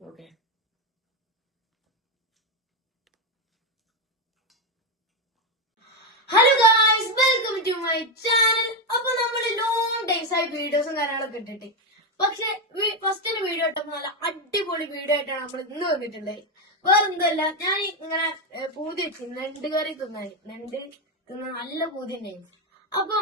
Okay hello guys welcome to my channel അപ്പൊ നമ്മൾ long days ആയി വീഡിയോസും കാര്യങ്ങളൊക്കെ ഇട്ടിട്ട്. പക്ഷെ ഫസ്റ്റ് വീഡിയോ ഇട്ടപ്പോ നല്ല അടിപൊളി വീഡിയോ ആയിട്ടാണ് നമ്മൾ ഇന്ന് വന്നിട്ടുള്ളത്. വേറെന്തല്ല ഞാൻ ഇങ്ങനെ പൂതി വെച്ച് നെണ്ട് കറി തിന്നായി നെണ്ട് തിന്നാൻ നല്ല ഉണ്ടായിരുന്നു അപ്പൊ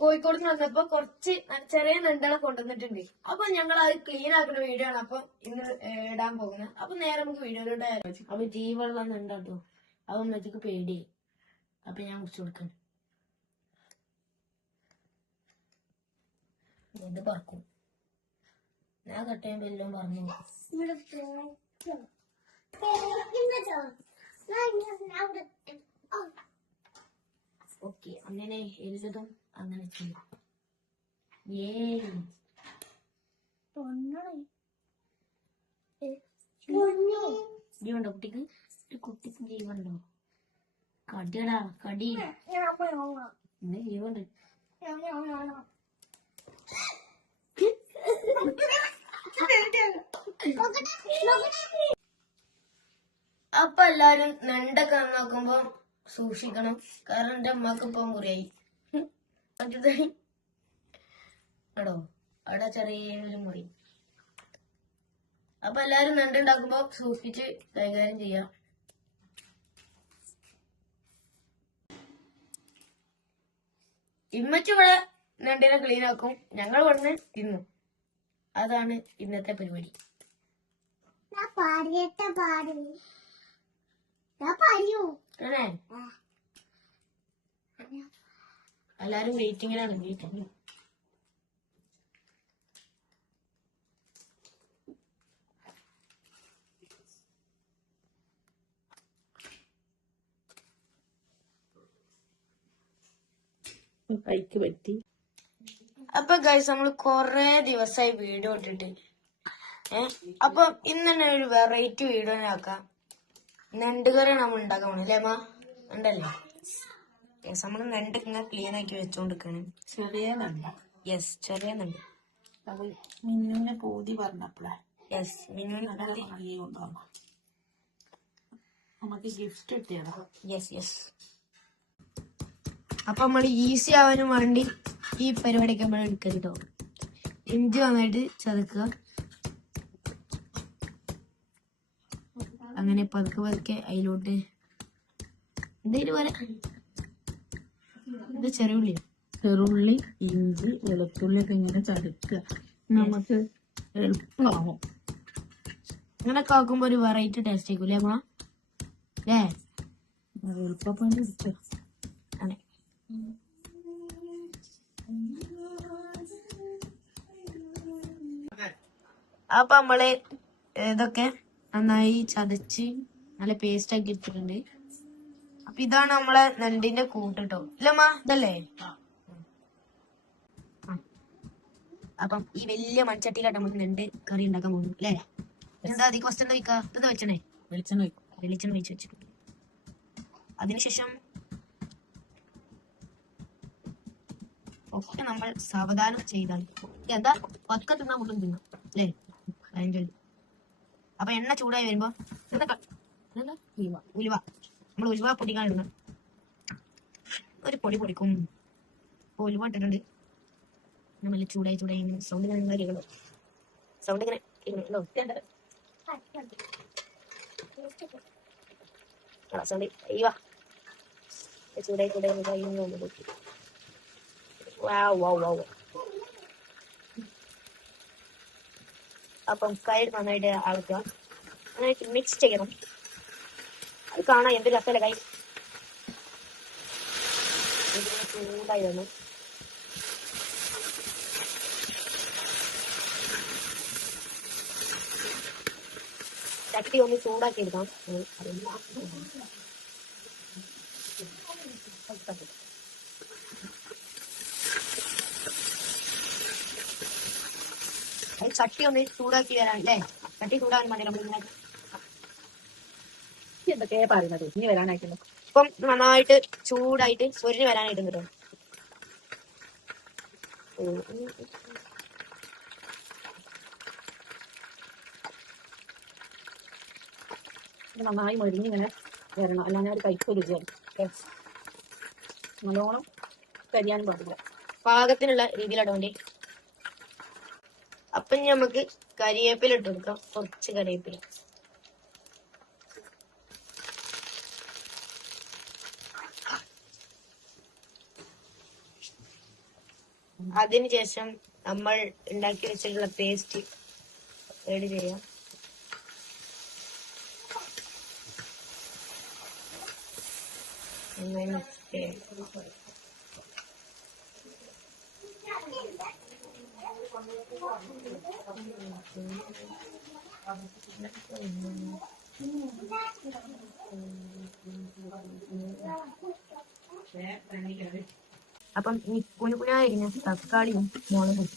കോഴിക്കോട് നിന്ന് വന്നപ്പോ കുറച്ച് ചെറിയ നെണ്ടുകളെ കൊണ്ടുവന്നിട്ടുണ്ട്. അപ്പൊ ഞങ്ങൾ അത് ക്ലീൻ ആക്കുന്ന വീഡിയോ ആണ് അപ്പൊ ഇന്ന് ഇടാൻ പോകുന്നത് അപ്പൊ നേരെ നമുക്ക് വീഡിയോയിലൂടെ അപ്പൊ ജീവുള്ള നെണ്ടാട്ടോ അപ്പൊ മെച്ചക്ക് പേടി. അപ്പൊ ഞാൻ കുറിച്ച് കൊടുക്കും. ഇത് പറക്കും. ഞാൻ കട്ടയും എല്ലാം പറഞ്ഞു ഓക്കെ അങ്ങനെ എഴുതും അങ്ങനെ ചെയ്യും. ഏ ജീവണ്ടോ കുട്ടിക്ക്? ഒരു കുട്ടിക്ക് ജീവണ്ടോ കടിയടാ കടി. ഇന്ന് ജീവണ്ട് അപ്പൊ എല്ലാരും നണ്ടൊക്കെ നന്നാക്കുമ്പോ സൂക്ഷിക്കണം. കാരണം എന്റെ അമ്മയ്ക്ക് ഇപ്പൊ മുറിയായി പറ്റത്തടി ആടോ അവിടെ ചെറിയൊരു മുറി. അപ്പൊ എല്ലാരും നണ്ടുണ്ടാക്കുമ്പോ സൂക്ഷിച്ച് കൈകാര്യം ചെയ്യാം. ഇമ്മച്ചിവിടെ നണ്ടിനെ ക്ലീൻ ആക്കും. ഞങ്ങൾ ഇവിടുന്ന് തിന്നു. അതാണ് ഇന്നത്തെ പരിപാടി. പാടിയിട്ട് പാടി. ഞാൻ പറയൂ അല്ലേ എല്ലാരും വെയിറ്റിങ്ങിലാണ് വെയിറ്റിംഗ് കൈക്ക് പറ്റി. അപ്പൊ ഗൈസ് നമ്മൾ കൊറേ ദിവസമായി വീഡിയോ ഇട്ടിട്ട്. ഏഹ് അപ്പൊ ഇന്ന് തന്നെ ഒരു വെറൈറ്റി വീഡിയോ ആക്കാം. നെണ്ടുകറി നമ്മൾ ഉണ്ടാക്കാൻ അല്ലേ അമ്മ? ഉണ്ടല്ലോ? യെസ് നമ്മൾ നെണ്ട് ഇങ്ങനെ ക്ലീൻ ആക്കി വെച്ചോണ്ടിരിക്കാണ്. ചെറിയ നണ്ട. യെസ് ചെറിയ നെണ്ട്. അത് മിന്നുവിനെ പൂതി പറഞ്ഞപ്പോഴേ യെസ് മിന്നുവിനെ കൊണ്ടുവന്നു നമുക്ക് ഗിഫ്റ്റ് കിട്ടിയതാ. യെസ് യെസ് അപ്പൊ നമ്മൾ ഈസി ആവാനും വേണ്ടി ഈ പരിപാടിയൊക്കെ നമ്മൾ എടുക്കുക കേട്ടോ ഇഞ്ചി നന്നായിട്ട് ചതക്കുക. അങ്ങനെ പതുക്കെ പതുക്കെ അതിലോട്ട് എന്തേലും പോലെ. ഇത് ചെറിയ ഉള്ളി. ചെറുള്ളി ഇഞ്ചി വെളുത്തുള്ളി ഒക്കെ ഇങ്ങനെ ചതുക്കുക. നമുക്ക് എളുപ്പമാവും. അങ്ങനൊക്കെ ആക്കുമ്പോ ഒരു വെറൈറ്റി ടേസ്റ്റ് ആയിരിക്കും അല്ലേ? അമ്മ എളുപ്പപ്പണി അതെ. അപ്പൊ നമ്മൾ ഇതൊക്കെ നന്നായി ചതച്ച് നല്ല പേസ്റ്റ് ആക്കി എടുത്തിട്ടുണ്ട്. അപ്പൊ ഇതാണ് നമ്മളെ നെണ്ടിന്റെ കൂട്ട് കേട്ടോ ഇല്ലമ്മ ഇതല്ലേ. അപ്പം ഈ വലിയ മൺചട്ടിയിലാട്ട് നമുക്ക് നെണ്ട് കറി ഉണ്ടാക്കാൻ പോകുന്നു അല്ലേ? എന്താ അധികം ഫസ്റ്റ് എന്താ വയ്ക്കുക എന്താ വെച്ചണേ വെളിച്ചെണ്ണ വെളിച്ചെണ്ണ ഒഴിച്ച് വെച്ചിട്ടുണ്ട്. അതിനുശേഷം ഒക്കെ നമ്മൾ സാവധാനം ചെയ്താൽ എന്താ? പതുക്കെ തിന്നാൻ മുള്ളും തിന്നാം അല്ലേ? അതിന്റെ അപ്പൊ എണ്ണ ചൂടായി വരുമ്പോ? ഉലുവ. നമ്മൾ ഉലുവ പൊടിക്കാൻ ഒരു പൊടി പൊടിക്കും. അപ്പൊ ഉലുവ ഇട്ടിട്ടുണ്ട്. നമ്മൾ ചൂടായി ചൂടായി സൗണ്ട് ഇങ്ങനെ സൗണ്ട് ഇങ്ങനെ ചൂടായി ചൂടായി ചൂടായി ഇങ്ങനെ വാവ് അപ്പം കയ്യിൽ നന്നായിട്ട് അളക്കുക. നന്നായിട്ട് മിക്സ് ചെയ്യണം. അത് കാണാം എന്ത് രസമല്ലേ കൈ. ചൂടായി ചട്ടി ഒന്ന് ചൂടാക്കി എടുക്കാം ചട്ടി ഒന്ന് ചൂടാക്കി തരാം അല്ലേ? ചട്ടി ചൂടാൻ മതി നമ്മൾ ഇങ്ങനെ എന്തൊക്കെയാ പറയുന്നത്? ഇനി വരാനായിട്ടുണ്ട് ഇപ്പം നന്നായിട്ട് ചൂടായിട്ട് പൊരിഞ്ഞ് വരാനായിട്ട് കേട്ടോ. നന്നായി മൊരിഞ്ഞ് ഇങ്ങനെ വരണം. അല്ലാതെ ഒരു കൈപ്പ് രുചിയാണ് നല്ലോണം കരിയാനും പാടില്ല. പാകത്തിനുള്ള രീതിയിലാണ് വേണ്ടി. അപ്പൊ നമുക്ക് കരിയേപ്പില ഇട്ട് കൊടുക്കാം. കുറച്ച് കരിവേപ്പില അതിനുശേഷം നമ്മൾ ഉണ്ടാക്കി വെച്ചിട്ടുള്ള പേസ്റ്റ് ഏഡ് ചെയ്യാം. നന്നായി ചെയ്യാം അപ്പം ഈ കുനുകുനായിരിക്കുന്ന തക്കാളിയും മുളകും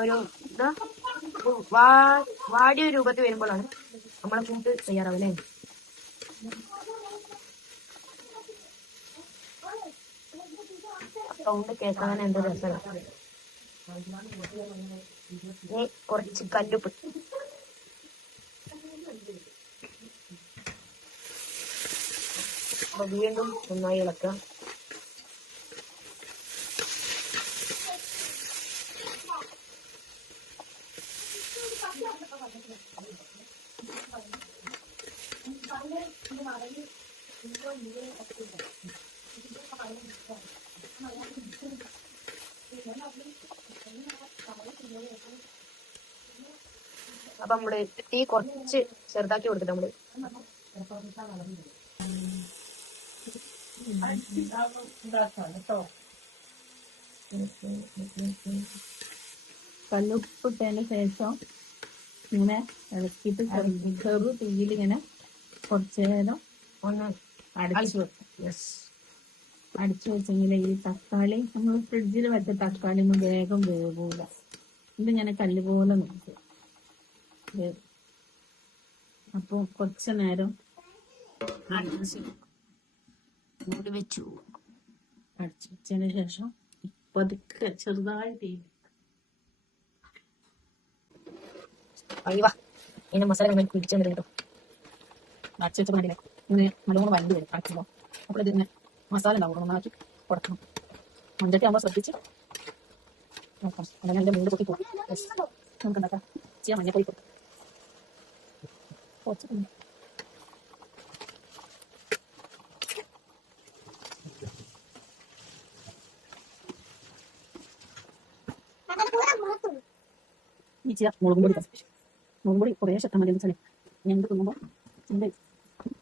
ഒരു വാടിയ രൂപത്തിൽ വരുമ്പോഴാണ് നമ്മളെ കൂട്ട് തയ്യാറാവല്ലേ? സൗണ്ട് കേൾക്കാൻ എന്തോ ഇനി കുറച്ച് കല്ലുപ്പ്. വീണ്ടും നന്നായി ഇളക്കാം. അപ്പൊ നമ്മൾ തീ കുറച്ച് ചെറുതാക്കി കൊടുത്തിട്ട് നമ്മൾ കല്ലുപ്പിട്ടതിന് ശേഷം ഇങ്ങനെ ഇളക്കിയിട്ട് ചെറു തീയിൽ ഇങ്ങനെ കുറച്ചു നേരം ഒന്ന് അടച്ചു വെക്കും. അടിച്ചു വെച്ചെങ്കിൽ ഈ തക്കാളി നമ്മൾ ഫ്രിഡ്ജിൽ വെച്ച തക്കാളി ഒന്നും വേഗം വേവൂല. ഇതിങ്ങനെ കല്ല് പോലെ നോക്കും വേവും. അപ്പൊ കുറച്ചു നേരം അടച്ച് മൂടി വെച്ചു. അടച്ചു വെച്ചതിന് ശേഷം പതുക്കെ ചെറുതായി തീ അയ്യവാ ഇനി മസാല കുടിച്ചു കേട്ടോ. അടച്ചു വെച്ച ഇങ്ങനെ നല്ലോണം വരണ്ടി വരും. അടക്കുമ്പോൾ അപ്പോൾ ഇതിങ്ങനെ മസാല ഉണ്ടാവും നന്നാക്കി കൊടുക്കണം. മഞ്ചട്ടി ആകുമ്പോൾ ശ്രദ്ധിച്ച് നോക്കാം അങ്ങനെ എന്റെ മുണ്ട് പൊട്ടി പോകും. നമുക്ക് എന്താക്കാം ചെയ്യാം. മഞ്ഞപ്പൊടി കൊടുക്കും കുറച്ച്. ഈ ചെയ്യാം മുളകും പൊടി. മുളകും പൊടി കുറേ ശക്തം മതി എന്ന് വെച്ചാൽ ഞങ്ങൾക്ക് തിന്നുമ്പോൾ ഇതിന്റെ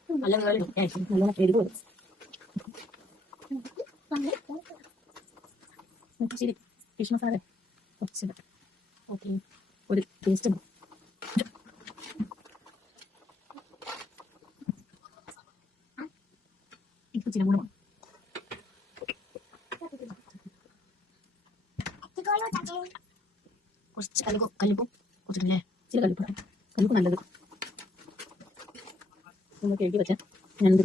നല്ല നീളം നല്ലോണം എരിവ് വരും നമുക്ക് ശരി ഫിഷ് മസാല കുറച്ച് ഓക്കെ ഒരു ടേസ്റ്റ് ഉണ്ട് ഇപ്പൊ ചില കൂടെ വേണം. കുറച്ച് കല്ലുപ്പും കല്ലുപ്പും കുറച്ചിട്ടില്ലേ ചില കല്ലുപ്പ് ഇടാം. കല്ലുപ്പ് നല്ലത് നമുക്ക് എഴുതി വെച്ചാൽ ഞാൻ എന്ത്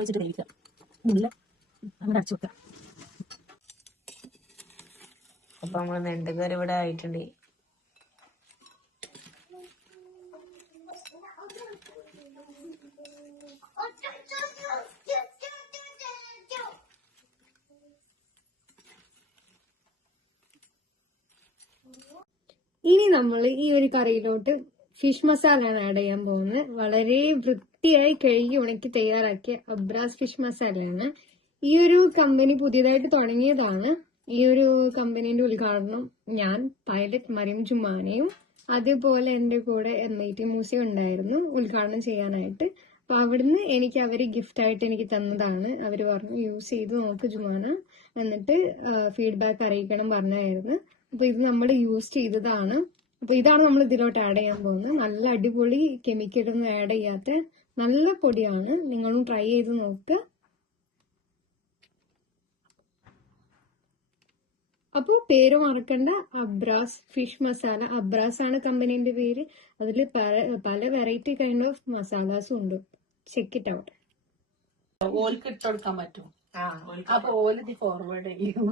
വെച്ചിട്ട് മുല്ല അപ്പൊ നമ്മൾ നെണ്ടുകാർ ഇവിടെ ആയിട്ടുണ്ട്. ഇനി നമ്മൾ ഈ ഒരു കറിയിലോട്ട് ഫിഷ് മസാലയാണ് ആഡ് ചെയ്യാൻ പോകുന്നത്. വളരെ വൃത്തിയായി കഴുകി ഉണക്കി തയ്യാറാക്കിയ അബ്രാസ് ഫിഷ് മസാലയാണ്. ഈ ഒരു കമ്പനി പുതിയതായിട്ട് തുടങ്ങിയതാണ്. ഈ ഒരു കമ്പനീന്റെ ഉദ്ഘാടനം ഞാൻ പൈലറ്റ് മറിയം ജുമാനയും അതുപോലെ എന്റെ കൂടെ എം ഐ ടി മ്യൂസിയം ഉണ്ടായിരുന്നു ഉദ്ഘാടനം ചെയ്യാനായിട്ട്. അപ്പൊ അവിടുന്ന് എനിക്ക് അവർ ഗിഫ്റ്റ് ആയിട്ട് എനിക്ക് തന്നതാണ്. അവർ പറഞ്ഞു യൂസ് ചെയ്ത് നോക്ക് ജുമാന എന്നിട്ട് ഫീഡ്ബാക്ക് അറിയിക്കണം പറഞ്ഞായിരുന്നു. അപ്പൊ ഇത് നമ്മൾ യൂസ് ചെയ്തതാണ്. അപ്പൊ ഇതാണ് നമ്മൾ ഇതിലോട്ട് ആഡ് ചെയ്യാൻ പോകുന്നത്. നല്ല അടിപൊളി കെമിക്കലൊന്നും ആഡ് ചെയ്യാത്ത നല്ല പൊടിയാണ്. നിങ്ങളും ട്രൈ ചെയ്ത് നോക്കുക അപ്പോൾ പേര് മറക്കണ്ട. അബ്രാസ് ഫിഷ് മസാല അബ്രാസ് ആണ് കമ്പനീന്റെ പേര്. അതിൽ പല പല വെറൈറ്റി കൈൻഡ് ഓഫ് മസാലാസും ഉണ്ട്. ചെക്ക് ഇറ്റ് ഔട്ട് ഓൽക്ക് ഇട്ട് കൊടുക്കാൻ പറ്റും അപ്പൊ ഓലിത് ഫോർവേഡ് ചെയ്യും.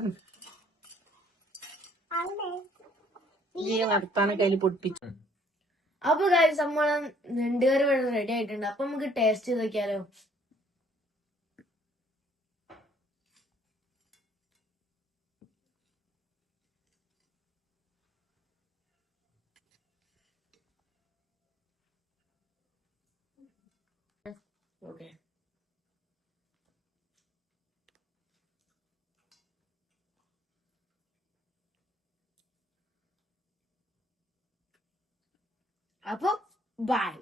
വർത്താനൊക്കെ അതിൽ പൊട്ടിപ്പിച്ചു അപ്പൊ കാര്യം നമ്മൾ രണ്ടുപേരും വെള്ളം റെഡി ആയിട്ടുണ്ട്. അപ്പൊ നമുക്ക് ടേസ്റ്റ് ചെയ്ത് നോക്കിയാലോ? ഓക്കെ അപ്പൊ ബൈ